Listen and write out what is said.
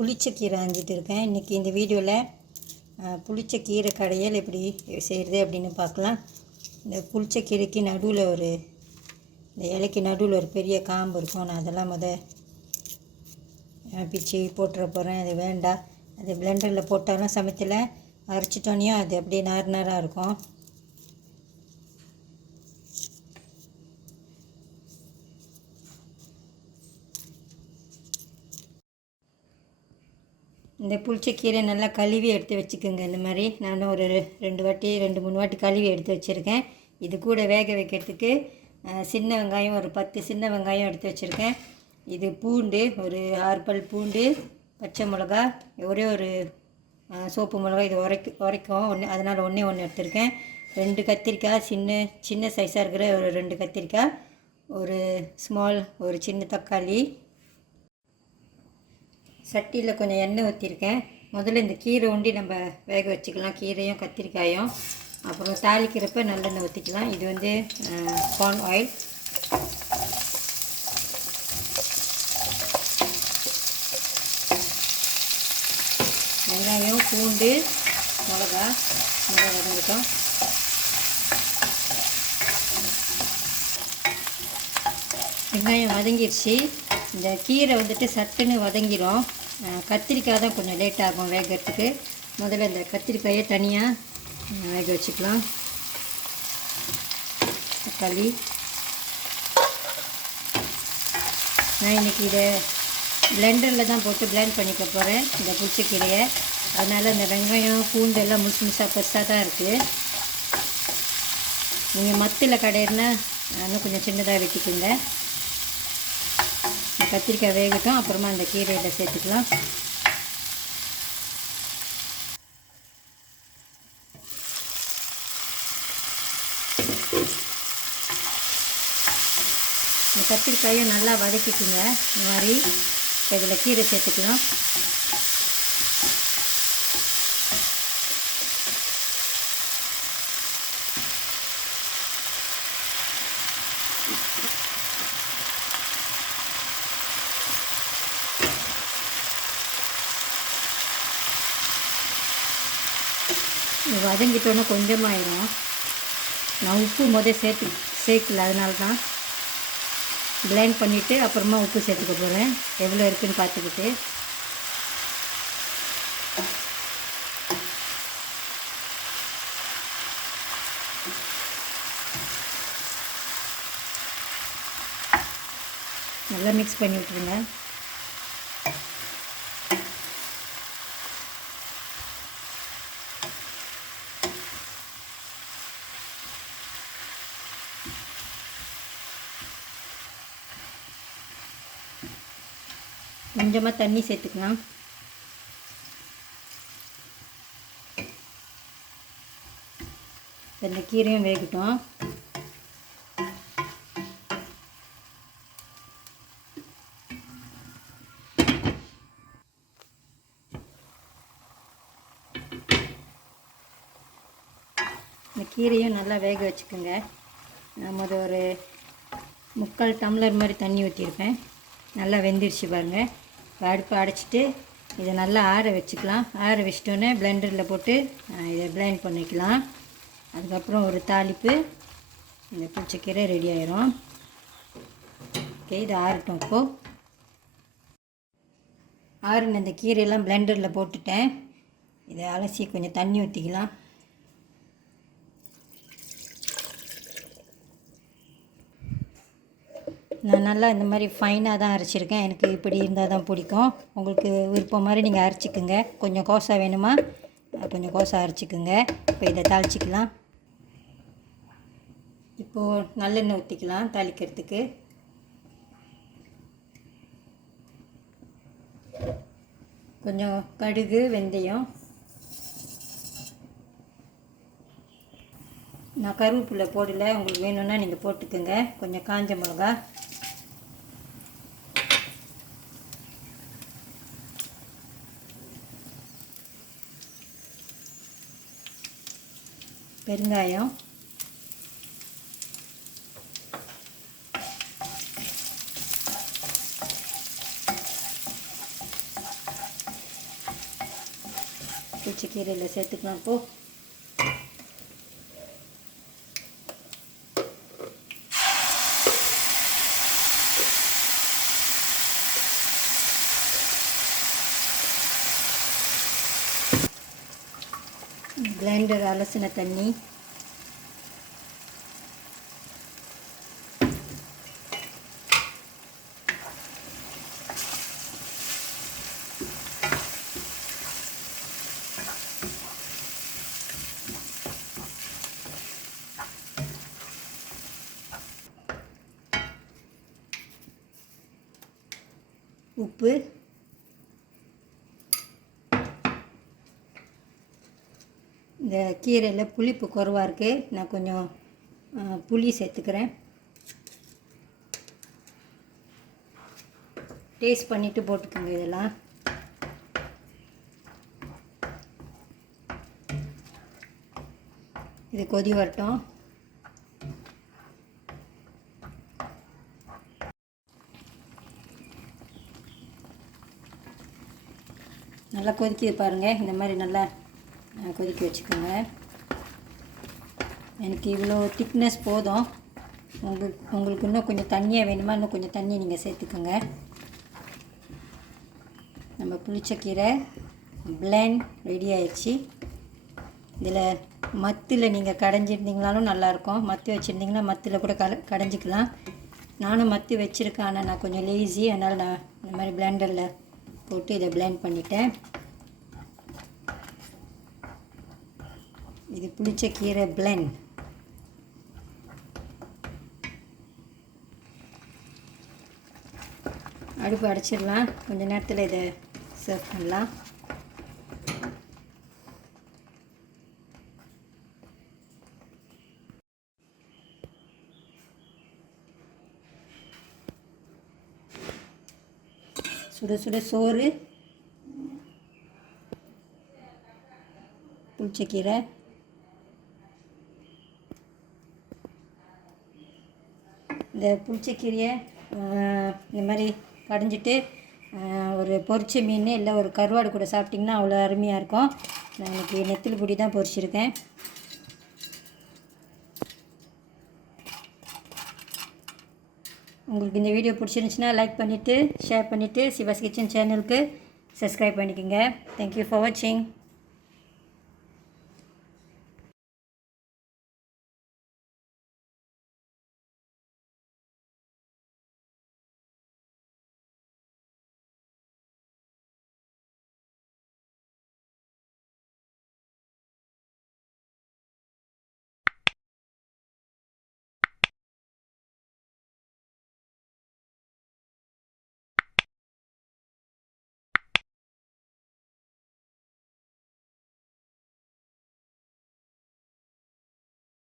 புளிச்ச கீரை ஆஞ்சிட்டு இருக்கேன். இன்றைக்கி இந்த வீடியோவில் புளிச்ச கீரை கடையல் எப்படி செய்கிறது அப்படின்னு பார்க்கலாம். இந்த புளிச்ச கீரைக்கு நடுவில் இந்த இலைக்கு நடுவில் ஒரு பெரிய காம்பு இருக்கும். நான் அதெல்லாம் பிச்சு போட்டுற போகிறேன். அது வேண்டாம். அது பிளெண்டரில் போட்டாலும் சமயத்தில் அரைச்சிட்டோன்னே அது அப்படியே நாராக இருக்கும். இந்த புளிச்சக்கீரை நல்லா கழுவி எடுத்து வச்சுக்கோங்க. இந்த மாதிரி நானும் ஒரு 2-3 வாட்டி கழுவி எடுத்து வச்சுருக்கேன். இது கூட வேக வைக்கிறதுக்கு சின்ன வெங்காயம் ஒரு 10 சின்ன வெங்காயம் எடுத்து வச்சுருக்கேன். இது பூண்டு ஒரு 6 பல் பூண்டு, பச்சை மிளகா, ஒரே ஒரு சோப்பு மிளகா, இது உரைக்கும் ஒன்று, அதனால் ஒன்று எடுத்திருக்கேன். 2 கத்திரிக்காய், சின்ன சைஸாக இருக்கிற ஒரு 2 கத்திரிக்காய், ஒரு சின்ன தக்காளி. சட்டியில் கொஞ்சம் எண்ணெய் ஊற்றிருக்கேன். முதல்ல இந்த கீரை ஒண்டி நம்ம வேக வச்சுக்கலாம், கீரையும் கத்திரிக்காயும். அப்புறம் தாளிக்கிறப்ப நல்லெண்ணெய் ஊற்றிக்கலாம். இது கார்ன் ஆயில். வெங்காயம், பூண்டு, மிளகா வதங்கிட்டோம். வெங்காயம் வதங்கிடுச்சு. இந்த கீரை சட்டுன்னு வதங்கிடும். கத்திரிக்காய் தான் கொஞ்சம் லேட் ஆகும் வேகிறதுக்கு. முதல்ல இந்த கத்திரிக்காயை தனியாக வேக வச்சுக்கலாம். தக்காளி, நான் இன்றைக்கி இதை பிளெண்டரில் தான் போட்டு பிளெண்ட் பண்ணிக்க போகிறேன் இந்த புளிச்சக்கீரையை. அதனால் இந்த வெங்காயம் பூண்டு எல்லாம் முழுசாக பெருசாக தான் இருக்குது. நீங்கள் மத்தில் கடையிறனா இன்னும் கொஞ்சம் சின்னதாக வெட்டிக்குங்க. கத்திரிக்காய் வேகட்டும், அப்புறமா அந்த கீரையில் சேர்த்துக்கலாம். இந்த கத்திரிக்காயை நல்லா வதக்கிக்குங்க. இந்த மாதிரி இதில் கீரை சேர்த்துக்கலாம். வதங்கிட்டோன்னா கொஞ்சமாயிடும். நான் உப்பு சேர்க்கல, அதனால தான் பிளெண்ட் பண்ணிவிட்டு அப்புறமா உப்பு சேர்த்துக்க போகிறேன். எவ்வளோ இருக்குதுன்னு பார்த்துக்கிட்டு. நல்லா மிக்ஸ் பண்ணி விட்டுருங்க. கொஞ்சமாக தண்ணி சேர்த்துக்கலாம். இந்த கீரையும் வேகட்டும். இந்த கீரையும் நல்லா வேக வச்சுக்கோங்க. நம்ம ஒரு 3/4 டம்ளர் மாதிரி தண்ணி ஊற்றிருப்பேன். நல்லா வெந்துடுச்சு பாருங்கள். அடுப்பை அடைச்சிட்டு இதை நல்லா ஆற வச்சுக்கலாம். ஆற வச்சிட்டோன்னே பிளெண்டரில் போட்டு இதை பிளெண்ட் பண்ணிக்கலாம். அதுக்கப்புறம் ஒரு தாளிப்பு, இந்த புளிச்சக்கீரை ரெடி ஆயிரும். ஓகே, இது ஆறட்டும். இப்போது ஆறுன இந்த கீரையெல்லாம் பிளெண்டரில் போட்டுட்டேன். இதை அலசி கொஞ்சம் தண்ணி ஊற்றிக்கலாம். நான் நல்லா இந்த மாதிரி ஃபைனாக தான் அரைச்சிருக்கேன். எனக்கு இப்படி இருந்தால் தான் பிடிக்கும். உங்களுக்கு விருப்பம் மாதிரி நீங்கள் அரைச்சிக்குங்க. கொஞ்சம் கோசா வேணுமா கொஞ்சம் கோசா அரைச்சிக்குங்க. இப்போ இதை தாளிச்சிக்கலாம். இப்போது நல்லெண்ணெய் ஊற்றிக்கலாம் தாளிக்கிறதுக்கு. கொஞ்சம் கடுகு, வெந்தயம். நான் கருவேப்பிலை போடலை, உங்களுக்கு வேணும்னா நீங்கள் போட்டுக்கோங்க. கொஞ்சம் காஞ்ச மிளகா, பெருங்காயம், புளிச்சக்கீரையில் சேர்த்துக்கலாம். இப்போது பிளெண்டர் அலசின தண்ணி, உப்பு, இந்த கீரையில் புளிப்பு குறைவாக இருக்குது, நான் கொஞ்சம் புளி சேர்த்துக்கிறேன். டேஸ்ட் பண்ணிவிட்டு போட்டுக்கோங்க. இதெல்லாம் இது கொதி வரட்டும். நல்லா கொதிக்குது பாருங்கள். இந்த மாதிரி நல்லா கொதிக்க வச்சுக்கோங்க. எனக்கு இவ்வளோ திக்னஸ் போதும். உங்களுக்கு இன்னும் கொஞ்சம் தண்ணியாக வேணுமா, இன்னும் கொஞ்சம் தண்ணி நீங்கள் சேர்த்துக்கோங்க. நம்ம புளிச்சக்கீரை பிளெண்ட் ரெடி ஆயிடுச்சு. இதில் மத்தில் நீங்கள் கடைஞ்சிருந்தீங்கனாலும் நல்லாயிருக்கும். மத்து வச்சுருந்தீங்கன்னா மத்தில் கூட கடைஞ்சிக்கலாம். நானும் மத்து வச்சுருக்கேன், ஆனால் நான் கொஞ்சம் லேசி, அதனால் நான் இந்த மாதிரி பிளெண்டரில் போட்டு இதை பிளெண்ட் பண்ணிட்டேன். இது புளிச்சக்கீரை பிளெண்ட். அடுப்பு அடைச்சிடலாம். கொஞ்சம் நேரத்தில் இதை சர்வ் பண்ணலாம். சுட சுட சோறு, புளிச்சக்கீரை, இந்த புளிச்சக்கீரையை இந்த மாதிரி கடைஞ்சிட்டு ஒரு பொரிச்ச மீன் இல்லை ஒரு கருவாடு கூட சாப்பிட்டிங்கன்னா அவ்வளோ அருமையாக இருக்கும். நான் இன்றைக்கி நெத்திலி பொடி தான் பொரிச்சிருக்கேன். உங்களுக்கு இந்த வீடியோ பிடிச்சிருந்துச்சுன்னா லைக் பண்ணிவிட்டு ஷேர் பண்ணிவிட்டு சிவாஸ் கிச்சன் சேனலுக்கு சப்ஸ்கிரைப் பண்ணிக்கோங்க. தேங்க்யூ ஃபார் வாட்சிங்.